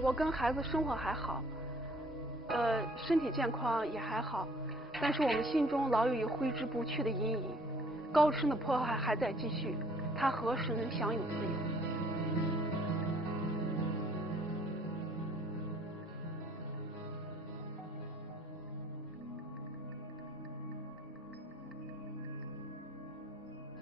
我跟孩子生活还好，身体健康也还好，但是我们心中老有一挥之不去的阴影，高知深的迫害还在继续，他何时能享有自由？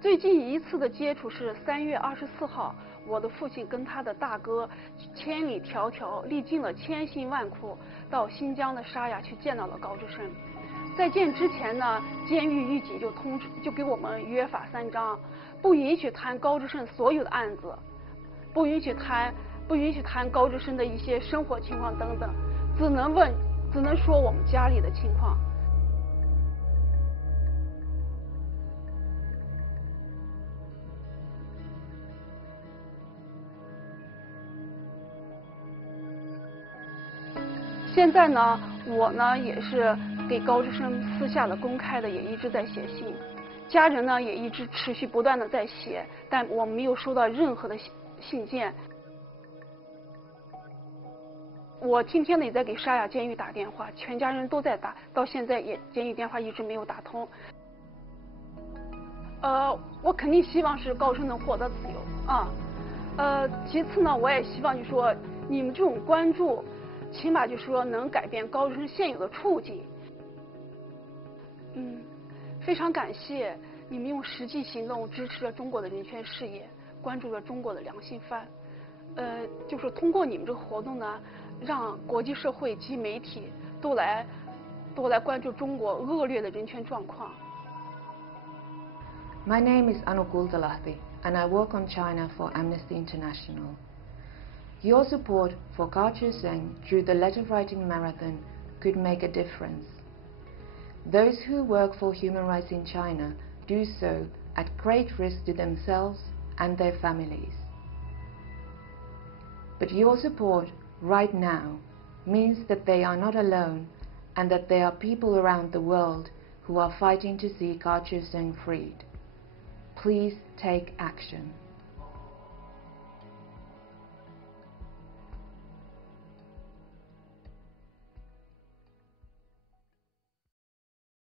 最近一次的接触是3月24号，我的父亲跟他的大哥千里迢迢历尽了千辛万苦，到新疆的沙雅去见到了高知深。在见之前呢，监狱狱警就给我们约法3章，不允许谈高知深所有的案子，不允许谈高知深的一些生活情况等等，只能说我们家里的情况。现在呢，我呢也是给高知深私下的、公开的也一直在写信，家人呢也一直持续不断的在写，但我没有收到任何的信件。我天天的也在给沙雅监狱打电话，全家人都在打，到现在也监狱电话一直没有打通。我肯定希望是高知深能获得自由啊。其次呢，我也希望就说你们这种关注，起码就说能改变高知深现有的处境。非常感谢你们用实际行动支持了中国的人权事业，关注了中国的良心犯。就是通过你们这个活动呢，让国际社会及媒体都来关注中国恶劣的人权状况。My name is Anukul Talathi, and I work on China for Amnesty International. Your support for Kar Chuseng through the letter writing marathon could make a difference. Those who work for human rights in China do so at great risk to themselves and their families. But your support right now means that they are not alone and that there are people around the world who are fighting to see Kar Chuseng freed. Please take action.